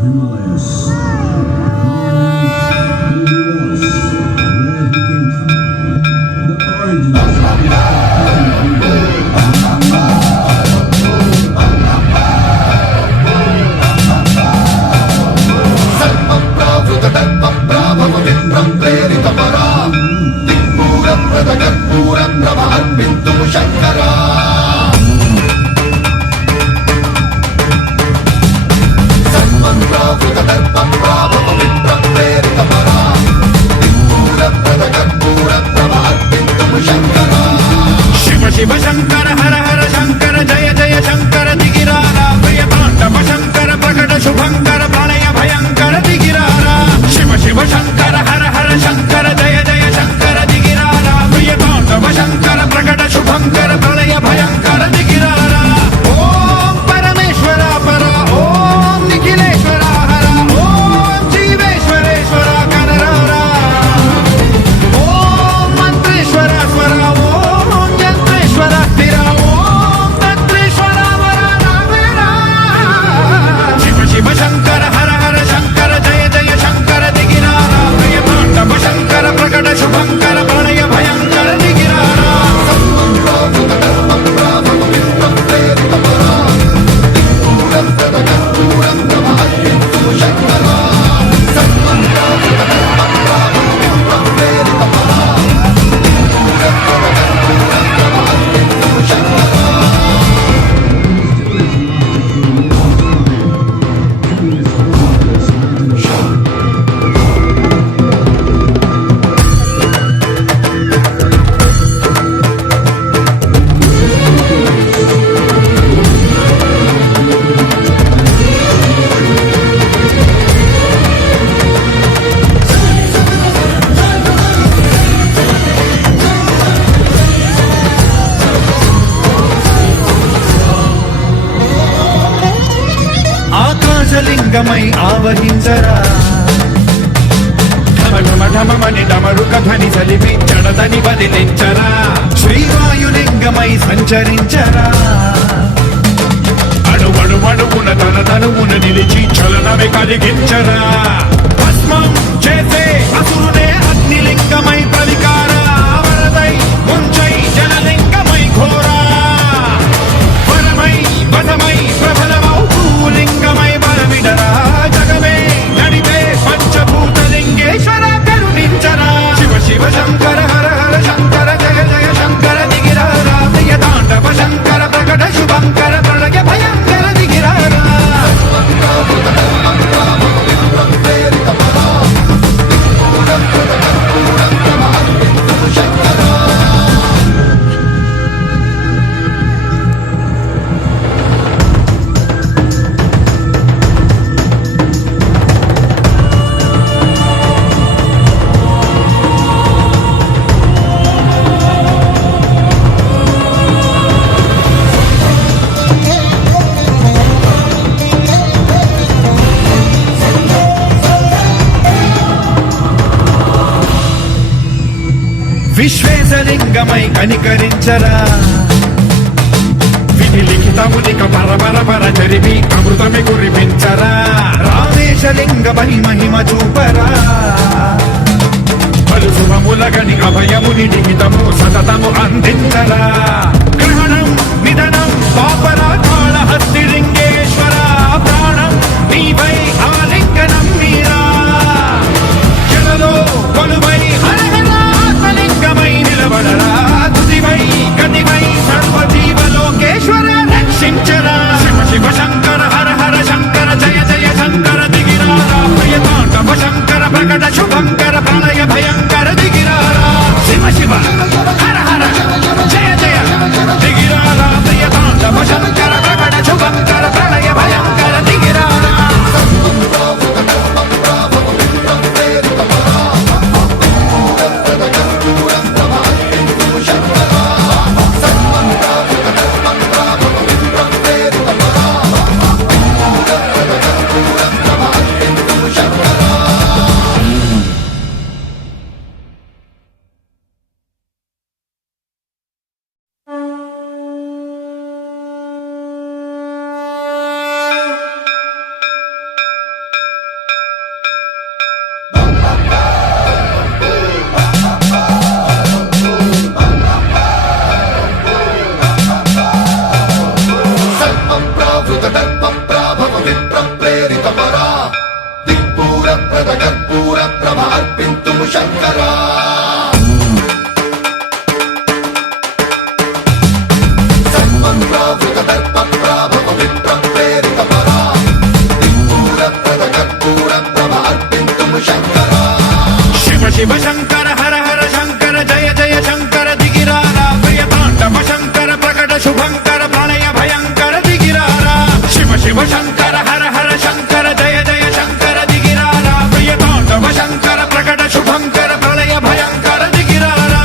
Himalayas. Who he was, where he came from, the origins of Shiva Shankara హర హర శంకర జయ జయ శంకర దిగిరారా ప్రియ తాండవ శంకర ప్రకట శుభంకర ప్రళయ భయంకర దిగిరారా శివ శివ శంకర హర హర శంకర జయ జయ శంకర దిగిరారా ప్రియ తాండవ శంకర ప్రకట శుభంకర ప్రళయ భయంకర దిగిరారా ఓం పరమేశ్వర పర ఓం నిఖిలేశ్వర హర ఓం జీవేశ్వరేశ్వర కనరారా ఓం మంత్రేశ్వర స్వర ఓం యంత్రేశ్వర స్థిర ఓం తంత్రేశ్వర వర రామేరా శివ శివ శంకర హర హర శంకర జయ జయ శంకర దిగిరారా ప్రియ తాండవ శంకర ప్రకట శుభంకర ప్రళయ భయంకర దిగిరారా ఆకాశలింగమై ఆవహించరా ఢమఢమఢమని డమరుక ధ్వని సలిపి జడదని బదిలించరా శ్రీవాయులింగమై సంచరించరా అడుగడుగడుగున తన తనువున నిలిచి చలనమే కలిగించరా భస్మం చేసే అసురునే అగ్నిలింగమై ప్రవికారా వరదై ముంచై జలలింగమై ఘోరా వరమై వసమై ప్రబలమౌ భూలింగమై బలమిడరా జగమే నడిపే పంచభూతలింగేశ్వర కరుణించరా శివ శివ శంకర హర హర శంకర జయ జయ శంకర దిగిరారా ప్రియ తాండవ శంకర ప్రకట శుభంకర ప్రళయ భయంకర దిగిరారా విశ్వేశలింగమై కనికరించరా విధి లిఖితమునిక పరపర పర జరిపి అమృతమి కురిపించరా రామేశలింగమై మహిమ చూపరా పలు శుభములగని అభయముని లిఖితము సతతము అందించరా గ్రహణం నిధనం పాపరా కాళహస్తి లింగేశ్వర ప్రాణం నీవై ఆలింగనం మీరా జలలో కొలువై హరహరాత్మలింగమై నిలబడరా తుదివై గతివై సర్వజీవలోకేశ్వర రక్షించరా శివ శివ శంకర హర హర శంకర జయ జయ శంకర దిగిరారా ప్రియ తాండవ శంకర ప్రకట శుభంకర ప్రళయ భయంకర దిగిరారా శివ శివ హర హర జయ జయ దిగిరారా ప్రియ తాండవ శంకర दर्पप्राभव विप्रप्रेरितपरा दिक्पूरप्रदकर्पूरप्रभ अर्पिन्तुं शङ्करा सर्वं प्रावृतदर्पप्राभव विप्रप्रेरितपरा दिक्पूरप्रदकर्पूरप्रभ अर्पिन्तुं शङ्करा शिव शिव शंकर हर हर शंकर जय जय शंकर दिगिरारा प्रियतांडव शंकर प्रकट शुभंकर प्रणय भयंकर दिगिरारा शिव शिव शंकर हर हर शंकर जय जय शंकर दिगिरारा प्रियतांडव शंकर प्रकट शुभंकर प्रणय भयंकर दिगिरारा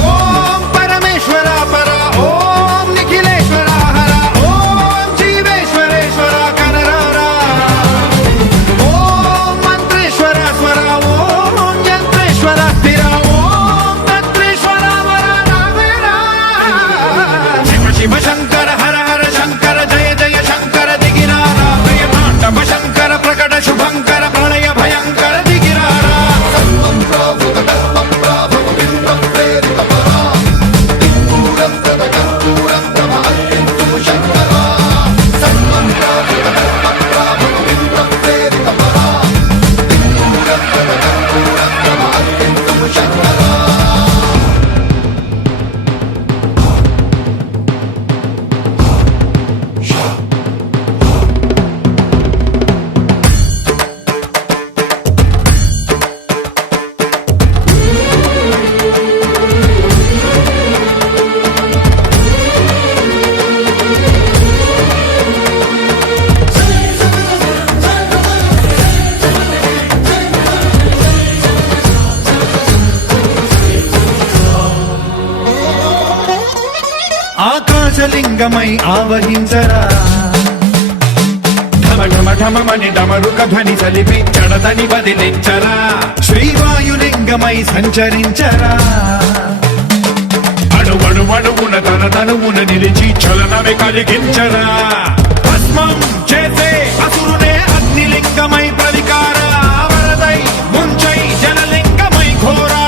ओम परमेश्वर पर ओम निखिलेश्वर हर ओम जीवेश्वरेश्वर कररारा ओम मंत्रेश्वर स्वर ओम यंत्रेश्वर स्थिर ओम तंत्रेश्वर वरदावेरा शिव शिव शंकर हर हर शंकर जय जय शंकर दिगिरारा प्रियतांडव शंकर प्रकट शुभंकर प्रणय भयंकर दिगिरारा सर्वं प्रावृतदर्पप्राभव विप्रप्रेरितपरा दिक्पूरप्रदकर्पूरप्रभ अर्पिन्तुं शङ्करा सर्वं प्रावृतदर्पप्राभव विप्रप्रेरितपरा दिक्पूरप्रदकर्पूरप्रभ अर्पिन्तुं शङ्करा ఆకాశలింగమై ఆవహించరా ఢమ ఢమ ఢమమని డమరుక ధ్వని సలిపి జడదని వదిలించరా శ్రీవాయులింగమై సంచరించరా అణువణువున తన తనువున నిలిచి చలనమే కలిగించరా భస్మం చేసే అసురునే అగ్నిలింగమై ప్రవికార వరదై ముంచై జలలింగమై ఘోరా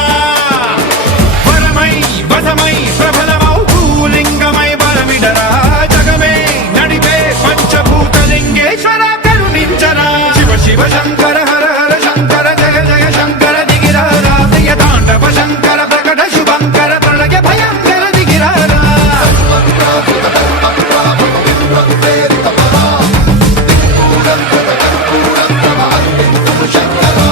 వరమై వసమై ప్రబలమౌ భూలింగమై బలమిడరా జగమే నడిపే పంచభూతలింగేశ్వర కరుణించరా శివ శివ శంకర హర హర శంకర జయ జయ శంకర దిగిరారా ప్రియతాండవ శంకర ప్రకట శుభంకర ప్రళయ భయంకర దిగిరారా सर्वं प्रावृतदर्पप्राभव विप्रप्रेरितपरा दिक्पूरप्रदकर्पूरप्रभ अर्पिन्तुं शङ्करा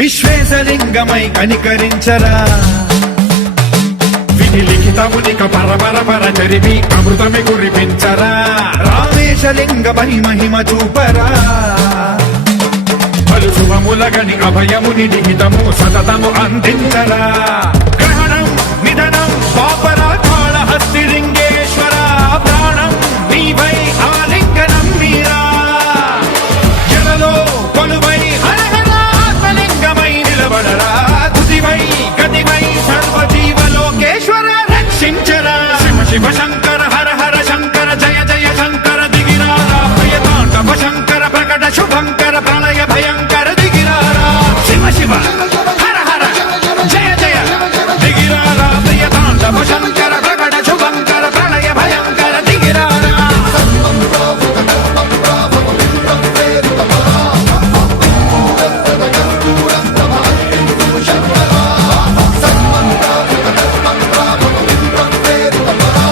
విశ్వేశలింగమై కనికరించరా విధి లిఖితమునిక పరపర పర జరిపి అమృతమి కురిపించరా రామేశలింగమై మహిమ చూపరా పలు శుభములగని అభయముని లిఖితము సతతము అందించరా గ్రహణం నిధనం పాపర కాళహస్తిలింగేశ్వర ప్రాణం నీవై ఆలింగనం మీరా జలలో కొలువై హర హర ఆత్మలింగమై నిలబడరా తుదివై గతివై సర్వజీవలోకేశ్వర రక్షించరా శివ శివ శంకర హర హర శంకర జయ జయ శంకర దిగిరారా ప్రియతాండవ శంకర ప్రకట శుభంకర ప్రళయ భయంకర దిగిరారా శివ శివ హర హర జయ జయ దిగిరారా ప్రియతాండవ శంకర ప్రకట శుభంకర ప్రళయ భయంకర దిగిరారా सर्वं प्रावृतदर्पप्राभव विप्रप्रेरितपरा दिक्पूरप्रदकर्पूरप्रभ अर्पिन्तुं शङ्करा सर्वं प्रावृतदर्पप्राभव विप्रप्रेरितपरा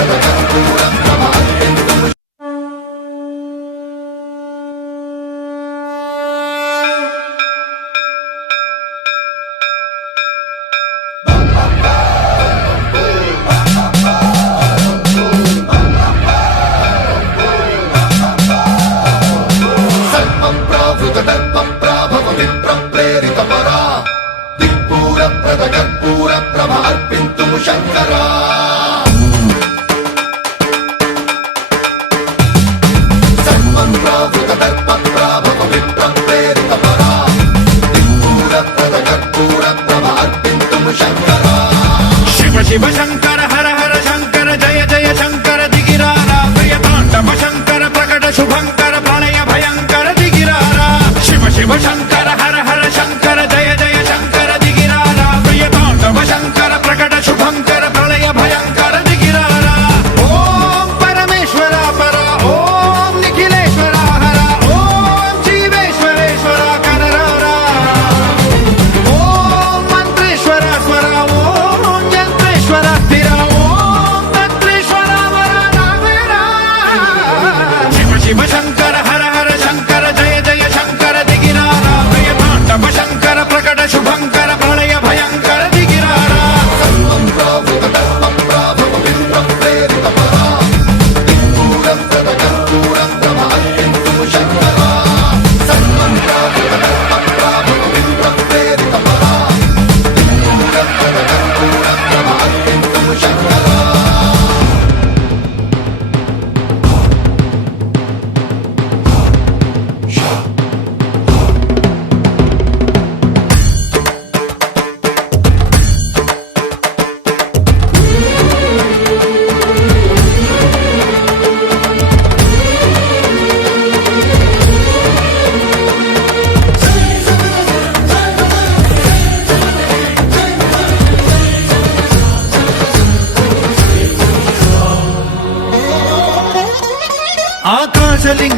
दिक्पूरप्रदकर्पूरप्रभ अर्पिन्तुं सर्वं प्रावृतदर्पप्राभव विप्रप्रेरितपरा दिक्पूरप्रदकर्पूरप्रभ अर्पिन्तुं शङ्करा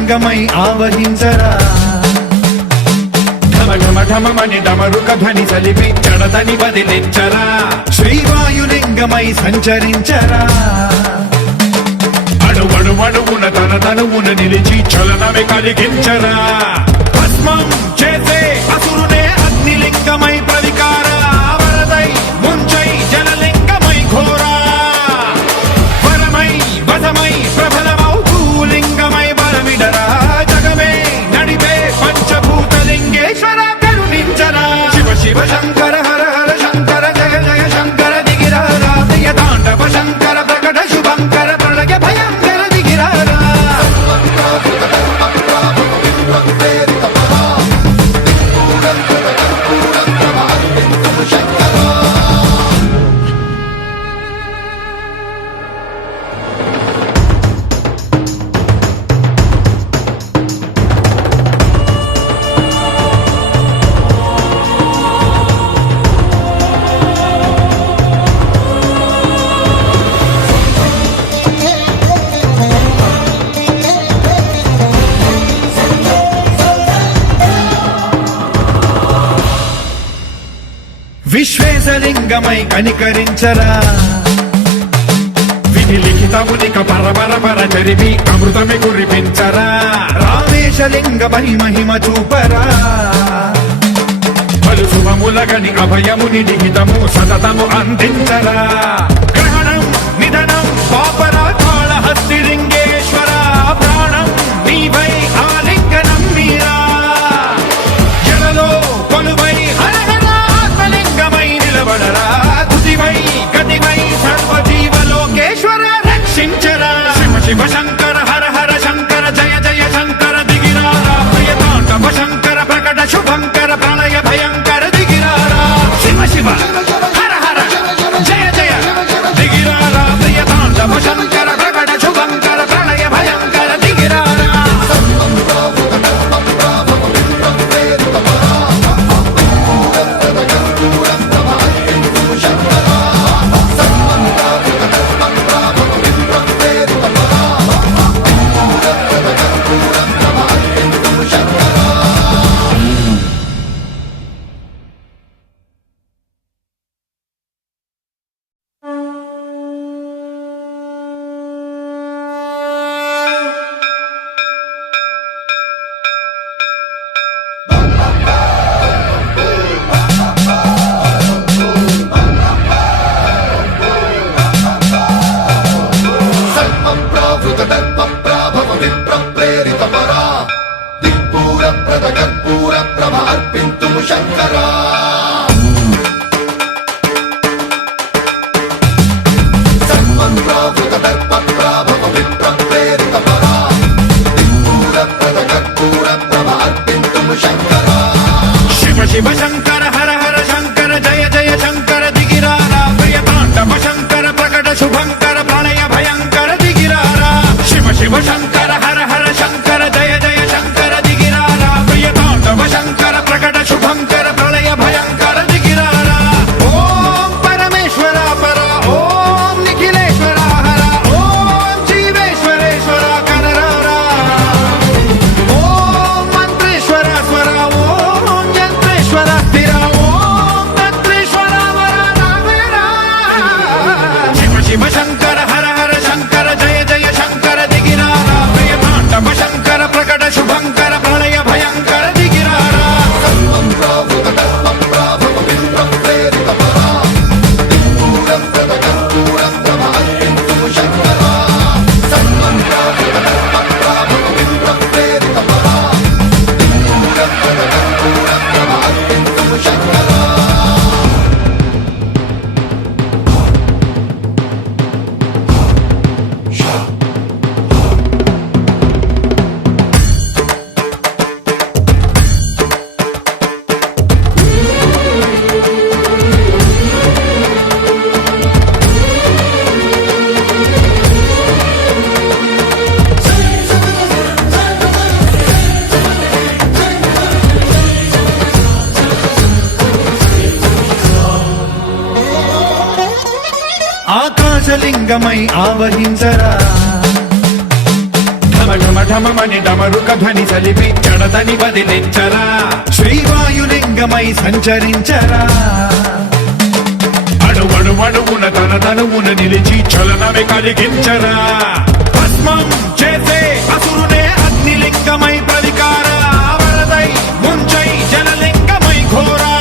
ఆకాశలింగమై ఆవహించరా ఢమ ఢమ ఢమమని డమరుక ధ్వని సలిపి చడదని వదిలించరా శ్రీవాయులింగమై సంచరించరా అణువణువున తన తనువున నిలిచి చలనమే కలిగించరా భస్మం చేసే అసురునే అగ్నిలింగమై ప్రవికార వరదై ముంచై జలలింగమై ఘోరా వరమై వదమై ప్రబలమౌ భూలింగమై బలమిడరా జగమే నడిపే పంచభూతలింగేశ్వర కరుణించరా శివ శివ శంకర హర హర శంకర జయ జయ శంకర దిగిరారా ప్రియ తాండవ శంకర ప్రకట శుభంకర ప్రళయ భయంకర దిగిరారా విశ్వేశలింగమై కనికరించరా విధి లిఖితమునిక పరపర చరివి అమృతమి కురిపించరా రామేశలింగమై మహిమ చూపరా పలు శుభములగని అభయముని నిహితము సతతము అందించరా గ్రహణం నిధనం పాపరా కాళహస్తి లింగేశ్వర ప్రాణం నీవై ఆలింగనం మీరా జలలో కొలువై హరహరాత్మలింగమై నిలబడరా తుదివై గతివై సర్వజీవలోకేశ్వర రక్షించరా శివ శివ శంకర హర హర శంకర జయ జయ శంకర దిగిరారా ప్రియ తాండవ శంకర ప్రకట శుభంకర ప్రళయ భయంకర దిగిరారా శివ శివ హర హర జయ జయ దిగిరారా ప్రియ తాండవ శంకర ప్రకట శుభంకర ప్రళయ భయంకర దిగిరారా సర్వప్రావృతదర్పప్రాభవ విప్రప్రేరితపరా దిక్పూరప్రద కర్పూర ప్రభ అర్పింతుము శంకరా సర్వప్రావృతదర్పప్రాభవ విప్రప్రేరితపరా దిక్పూరప్రద కర్పూర ప్రభ అర్పింతుము శంకరా శివ శివ శంకర హర హర శంకర జయ జయ శంకర దిగిరారా ప్రియ తాండవ శంకర ప్రకట శుభంకర ప్రళయ భయంకర దిగిరారా శివ శివ శంకర హర హర శంకర జయ జయ శంకర దిగిరారా ప్రియ తాండవ శంకర ప్రకట శుభంకర ప్రళయ భయంకర దిగిరారా ఓం పరమేశ్వర పర ఓం నిఖిలేశ్వర హర ఓం జీవేశ్వరేశ్వర కరరారా ఓం మంత్రేశ్వర స్వర ఓం యంత్రేశ్వర స్థిర ఓం తంత్రేశ్వర వర నావేరా శివ శివ శంకర హర హర శంకర జయ జయ శంకర దిగిరారా ప్రియ తాండవ శంకర ప్రకట శుభంకర ప్రళయ భయంకర దిగిరారా సర్వప్రావృతదర్పప్రాభవ విప్రప్రేరితపరా దిక్పూరప్రద కర్పూర ప్రభ అర్పింతుము శంకరా సర్వప్రావృతదర్పప్రాభవ విప్రప్రేరితపరా దిక్పూరప్రద కర్పూర ప్రభ అర్పింతుము శంకరా ఆకాశలింగమై ఆవహించరా ఢమ ఢమ ఢమ ఢమమని డమరుక ధ్వని సలిపి జడదని వదిలించరా శ్రీవాయులింగమై సంచరించరా అణువణువున తన తనువున నిలిచి చలనమే కలిగించరా భస్మం చేసే అసురునే అగ్నిలింగమై ప్రవికార వరదై ముంచై జలలింగమై ఘోరా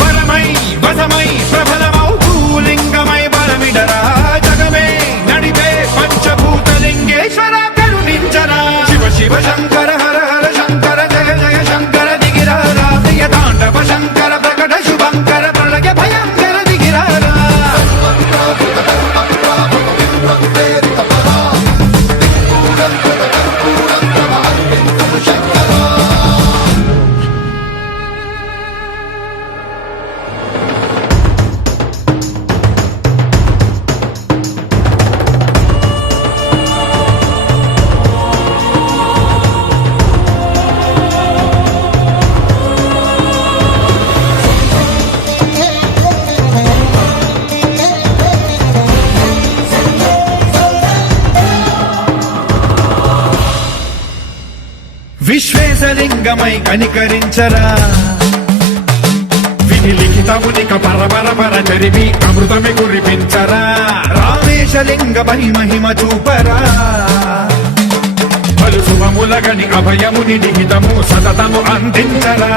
వరమై వసమై ప్రబలమౌ భూలింగమై బలమిడరా జగమే నడిపే పంచభూతలింగేశ్వర కరుణించరా శివ శివ శంకర హర హర శంకర జయ జయ శంకర దిగిరారా ప్రియ తాండవ శంకర ప్రకట శుభంకర ప్రళయ భయంకర దిగిరారా విశ్వేశలింగమై కనికరించరా విధి లిఖితమునిక పరపర చరివి అమృతమి కురిపించరా రామేశలింగమై మహిమ చూపరా పలు శుభములగని అభయముని నిహితము సతతము అందించరా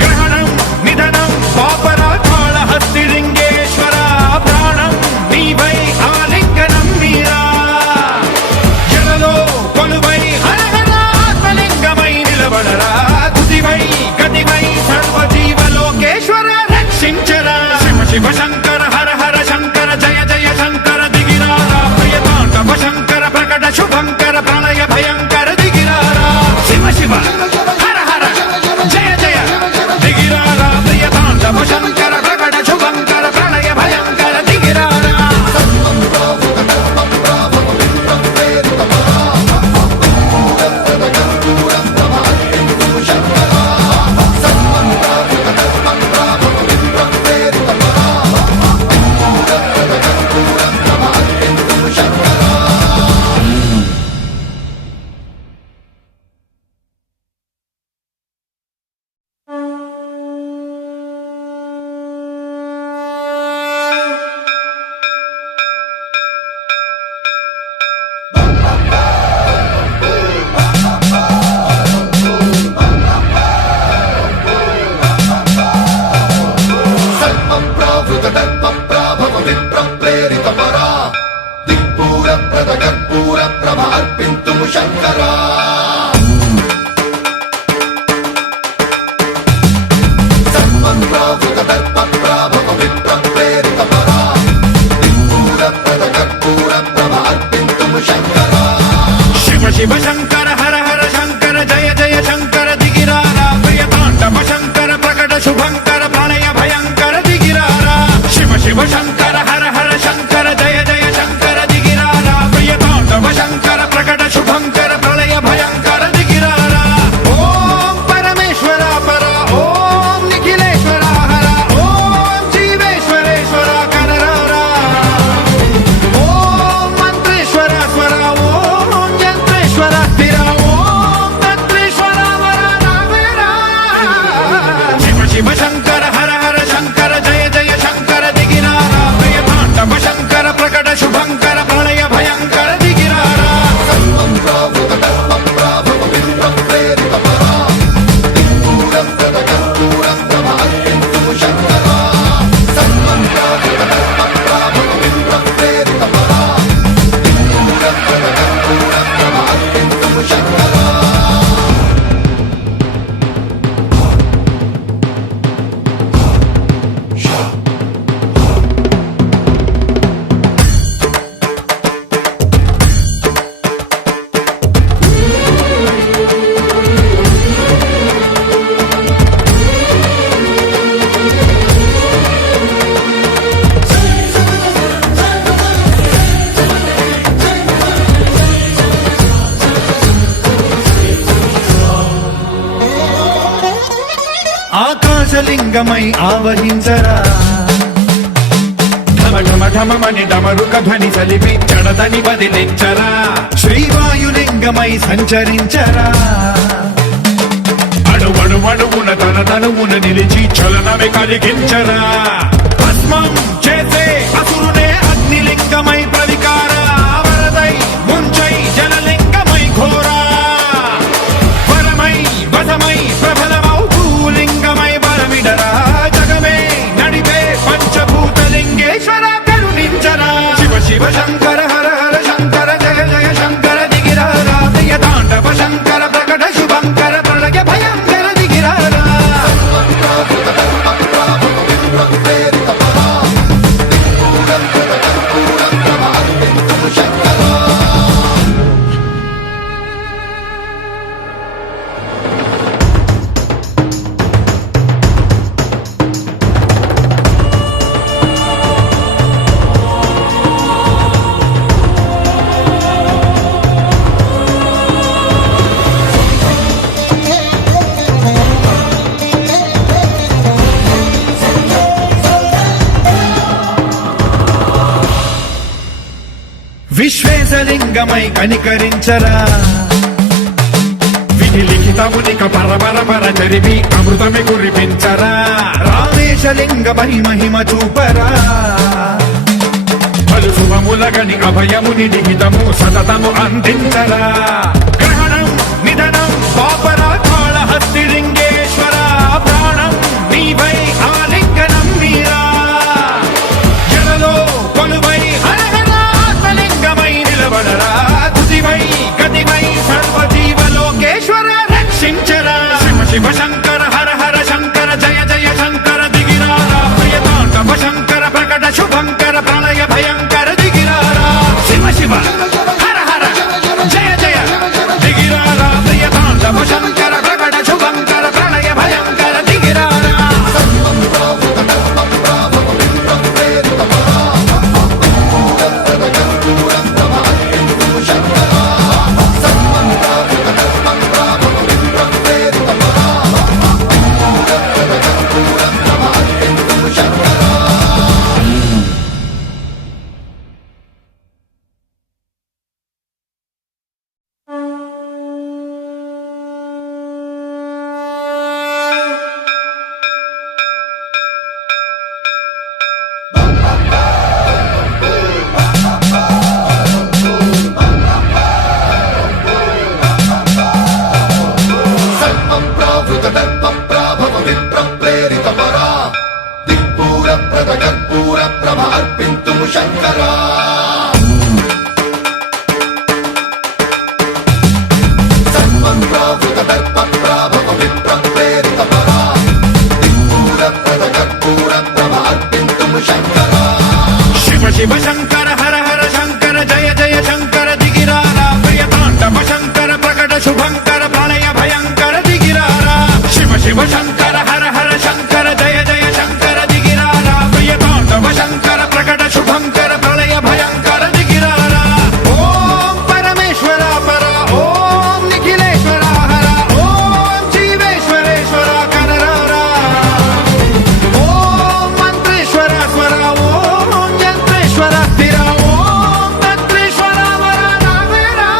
గ్రహణం నిధనం పాపరా కాళహస్తి లింగేశ్వర ప్రాణం నీవై ఆలింగనం మీరా జలలో కొలువై హరహరాత్మలింగమై నిలబడరా తుదివై గతివై సర్వజీవలోకేశ్వర రక్షించరా శివ శివ శంకర హర హర శంకర జయ జయ శంకర దిగిరారా ప్రియ తాండవ శంకర ప్రకట శుభంకర ప్రళయ భయంకర దిగిరారా శివ శివ హర హర జయ జయ దిగిరారా ప్రియ తాండవ శంకర ప్రకట శుభంకర ప్రళయ భయంకర దిగిరారా శంకరా శివ శివ శంకర హర హర శంకర జయ జయ శంకర దిగిరారా ప్రియ తాండవ శంకర ప్రకట శుభంకర ప్రళయ భయంకర దిగిరారా శివ శివ శంకర హర హర శంకర జయ జయ శంకర దిగిరారా ప్రియ తాండవ శంకర ప్రకట శుభంకర ప్రళయ భయంకర దిగిరారా ఓం పరమేశ్వర పర ఓం నిఖిలేశ్వర హర ఓం జీవేశ్వరేశ్వర కరరారా ఓం మంత్రేశ్వర స్వర ఓం యంత్రేశ్వర స్థిర ఓం తంత్రేశ్వర వర నావేరా శివ శివ శంకర హర హర శంకర జయ జయ శంకర దిగిరారా ప్రియ తాండవ శంకర ప్రకట శుభంకర ప్రళయ భయంకర దిగిరారా ఆకాశలింగమై ఆవహించరా ఢమ ఢమ ఢమమని డమరుక ధ్వని సలిపి జడదని వదిలించరా శ్రీవాయులింగ లింగమై సంచరించరా అణువణువున తన తనువున నిలిచి చలనమే కలిగించరా భస్మం చేసే అసురునే అగ్నిలింగమై ప్రవికార వరదై ముంచై జలలింగమై ఘోరా వరమై వశమై ప్రబలమౌ భూలింగమై బలమిడరా జగమే నడిపే పంచభూతలింగేశ్వర కరుణించరా శివ శివ శంకర హర హర శంకర జయ జయ శంకర దిగిరారా ప్రియ తాండవ శంకర ప్రకట శుభంకర ప్రళయ భయంకర దిగిరారా విశ్వేశలింగమై కనికరించరా విధి లిఖితమునిక పరపర చరివి అమృతమి కురిపించరా రామేశలింగమై మహిమ చూపరా పలు శుభములగని అభయముని నిహితము సతతము అందించరా గ్రహణం నిధనం పాపరా కాళహస్తి లింగేశ్వర ప్రాణం నీవై ఆలింగనం మీరా జలలో కొలువై హరహరాత్మలింగమై నిలబడరా తుదివై గతివై సర్వజీవలోకేశ్వర రక్షించరా శివ శివ శంకర హర హర శంకర జయ జయ శంకర దిగిరారా ప్రియతాండవ శంకర ప్రకట శుభంకర ప్రళయ భయంకర దిగిరారా శివ శివ హర హర జయ జయ దిగిరారా ప్రియతాండవ శంకర ప్రకట శుభంకర ప్రళయ భయంకర దిగిరారా శంకరా సన్మంత్రావృత దర్ప ప్రాభవ విప్ర ప్రేరిత పరా దిక్పూర ప్రద కర్పూర ప్రభ అర్పింతుము శంకరా శివ శివ శంకర హర హర శంకర జయ జయ శంకర దిగిరారా ప్రియతాండవ శంకర ప్రకట శుభంకర ప్రళయ భయంకర దిగిరారా శివ శివ శంకర హర హర శంకర జయ జయ శంకర దిగిరారా ప్రియతాండవ శంకర ప్రకట శుభంకర ప్రళయ భయంకర దిగిరారా ఓం పరమేశ్వర పర ఓం నిఖిలేశ్వర హర ఓం జీవేశ్వరేశ్వర కరరారా ఓం మంత్రేశ్వర స్వర ఓం యంత్రేశ్వర స్థిర ఓం తంత్రేశ్వర వర నావేరా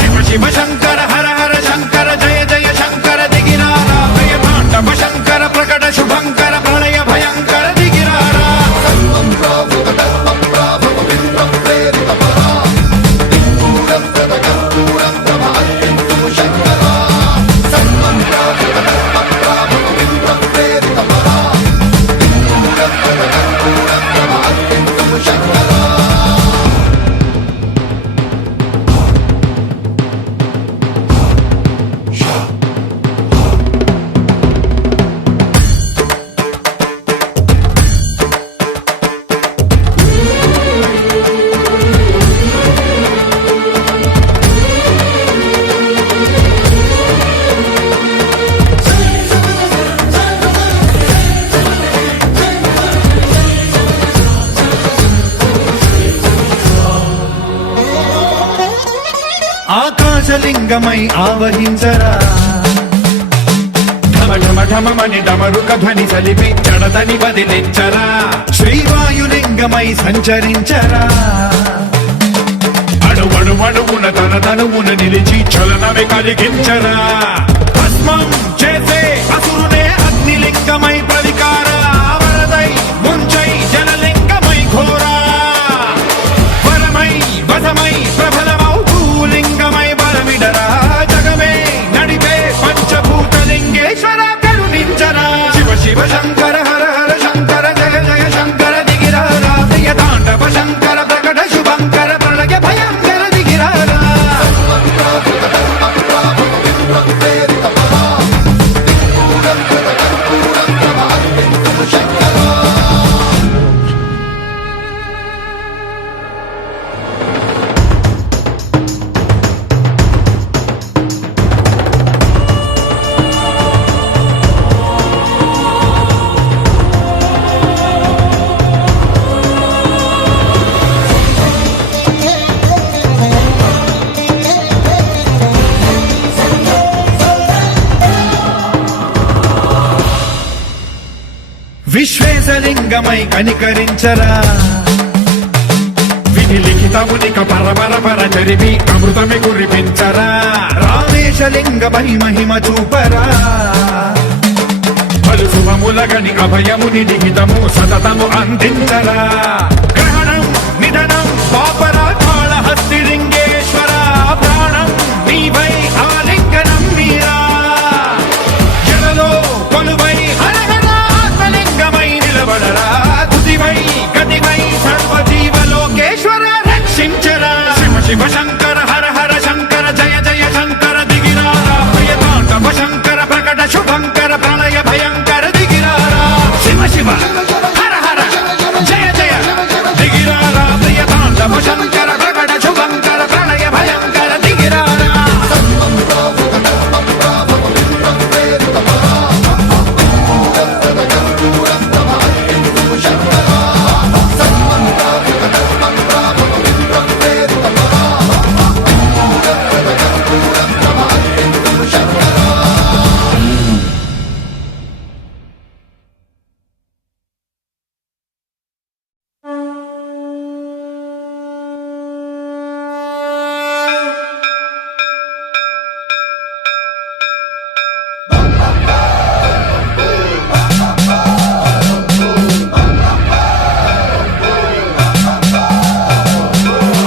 శివ శివ శంకర హర హర శంకర జయ జయ శంకర దిగిరారా ప్రియతాండవ శంకర ప్రకట శుభంకర ప్రళయ భయంకర దిగిరారా సన్మంత్రావృత దర్ప ప్రాభవ విప్ర ప్రేరిత పరా దిక్పూర ప్రద కర్పూర ప్రభ అర్పింతుము శంకరా సన్మంత్రావృత దర్ప ప్రాభవ విప్ర ప్రేరిత పరా దిక్పూర ప్రద కర్పూర ప్రభ అర్పింతుము శంకరా ఆకాశలింగమై ఆవహించరా ఢమ ఢమ ఢమమని డమరుక ధ్వని సలిపి జడదని వదిలించరా శ్రీవాయులింగమై సంచరించరా అణువణువున తన తనువున నిలిచి చలనమే కలిగించరా భస్మం చేసే అసురునే అగ్నిలింగమై ప్రవికార వరదై ముంచై జలలింగమై ఘోరా వరమై వసమై ప్రబలమౌ భూలింగమై బలమిడరా జగమే నడిపే పంచభూతలింగేశ్వర కరుణించరా శివ శివ శంకర హర హర శంకర జయ జయ శంకర దిగిరారా ప్రియ తాండవ శంకర ప్రకట శుభంకర ప్రళయ భయంకర దిగిరారా విశ్వేశలింగమై కనికరించరా విధి లిఖితమునిక పరపర చరివి అమృతమి కురిపించరా రామేశలింగమై మహిమ చూపరా పలు శుభములగని అభయముని నిహితము సతతము అందించరా గ్రహణం నిధనం పాపరా కాళహస్తి లింగేశ్వర ప్రాణం నీవై ఆలింగనం మీరా జలలో కొలువై హరహరాత్మలింగమై నిలబడరా తుదివై గతివై సర్వజీవలోకేశ్వర రక్షించరా శివ శివ శంకర హర హర శంకర జయ జయ శంకర దిగిరారా ప్రియ తాండవ శంకర ప్రకట శుభంకర ప్రళయ భయంకర దిగిరారా శివ శివ హర హర జయ జయ దిగిరారా ప్రియ తాండవ శంకర ప్రకట శుభంకర ప్రళయ భయంకర దిగిరారా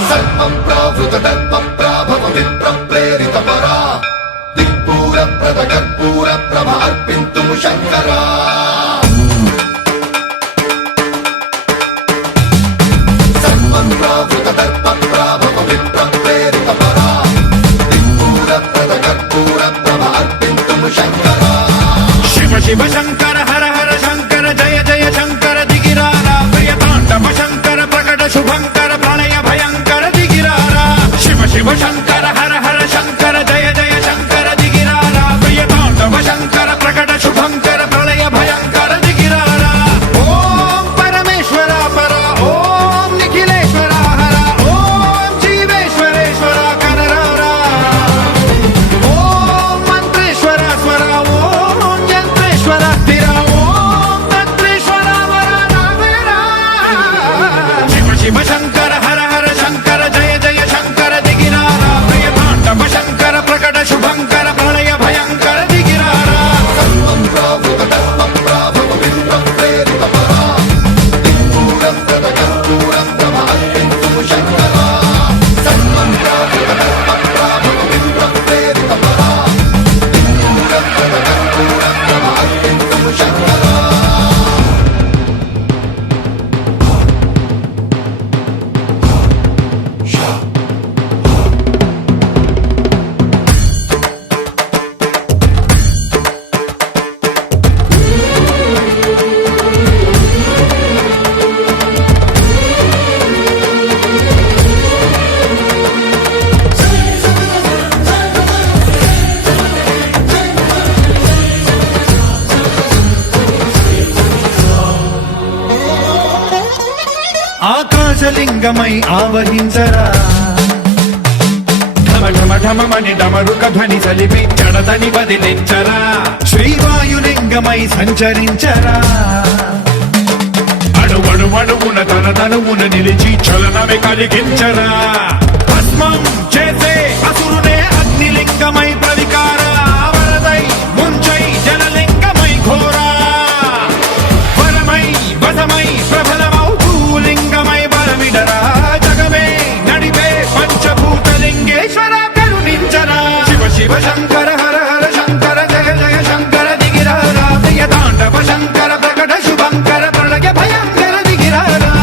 సర్వం ప్రావృత దర్ప ప్రాభవ విప్ర ప్రేరిత పరా దిక్పూర ప్రద కర్పూర ప్రభ అర్పింతుము శంకరా సర్వం ప్రావృత దర్ప ప్రాభవ విప్ర ప్రేరిత పరా దిక్పూర ప్రద కర్పూర ప్రభ అర్పింతుము శంకరా శివ శివ శంకర హర హర శంకర జయ జయ శంకర దిగిరారా ప్రియ తాండవ శంకర ప్రకట శుభంకర ప్రళయ భయంకర దిగిరారా శివ శివ శంకర హర హర శంకర జయ జయ శంకర దిగిరారా ప్రియ తాండవ శంకర ప్రకట శుభంకర ప్రళయ భయంకర దిగిరారా ఓం పరమేశ్వర పర ఓం నిఖిలేశ్వర హర ఓం జీవేశ్వరేశ్వర కరరారా ఓం మంత్రేశ్వర స్వర ఓం యంత్రేశ్వర స్థిర ఓం తంత్రేశ్వర వర నావేరా శివ శివ శంకర హర హర శంకర జయ జయ శంకర దిగిరారా ప్రియ తాండవ శంకర ప్రకట శుభంకర ప్రళయ భయంకర దిగిరారా సర్వం ప్రావృత దర్ప ప్రాభవ విప్ర ప్రేరిత పరా దిక్పూర ప్రద కర్పూర ప్రభ అర్పింతుము శంకరా సర్వం ప్రావృత దర్ప ప్రాభవ విప్ర ప్రేరిత పరా దిక్పూర ప్రద కర్పూర ప్రభ అర్పింతుము శంకరా ఆకాశలింగమై ఆవహించరా ఢమ ఢమ ఢమమని డమరుక ధ్వని సలిపి జడదని వదిలించరా శ్రీవాయులింగమై సంచరించరా అణువణువున తన తనువున నిలిచి చలనమే కలిగించరా భస్మ భస్మం చేసే అసురునే అగ్నిలింగమై ప్రవికార వరదై ముంచై జలలింగమై ఘోరా వరమై వశమై ప్రబలమౌ భూలింగమై బలమిడరా జగమే నడిపే పంచభూతలింగేశ్వర కరుణించరా శివ శివ శంకర హర హర శంకర జయ జయ శంకర దిగిరారా ప్రియ తాండవ శంకర ప్రకట శుభంకర ప్రళయ భయంకర దిగిరారా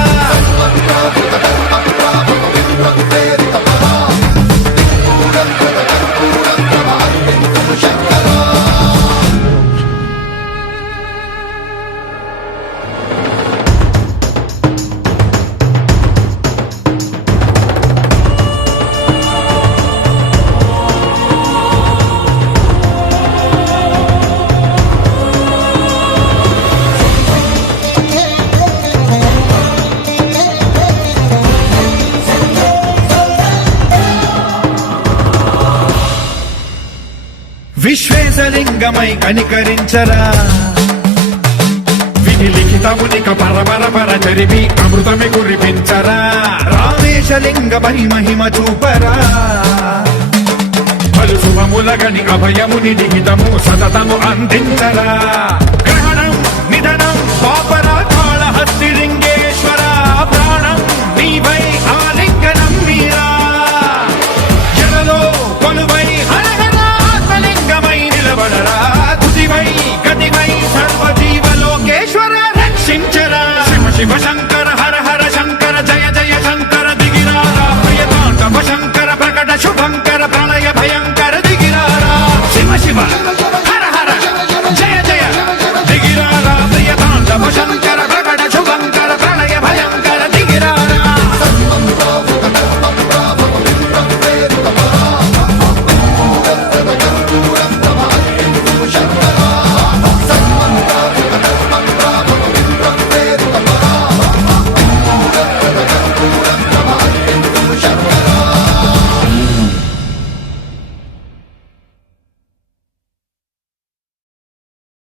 విశ్వేశలింగమై కనికరించరా విధి లిఖితమునిక పరపర చరివి అమృతమి కురిపించరా రామేశలింగమై మహిమ చూపరా పలు శుభములగని అభయముని నిహితము సతతము అందించరా గ్రహ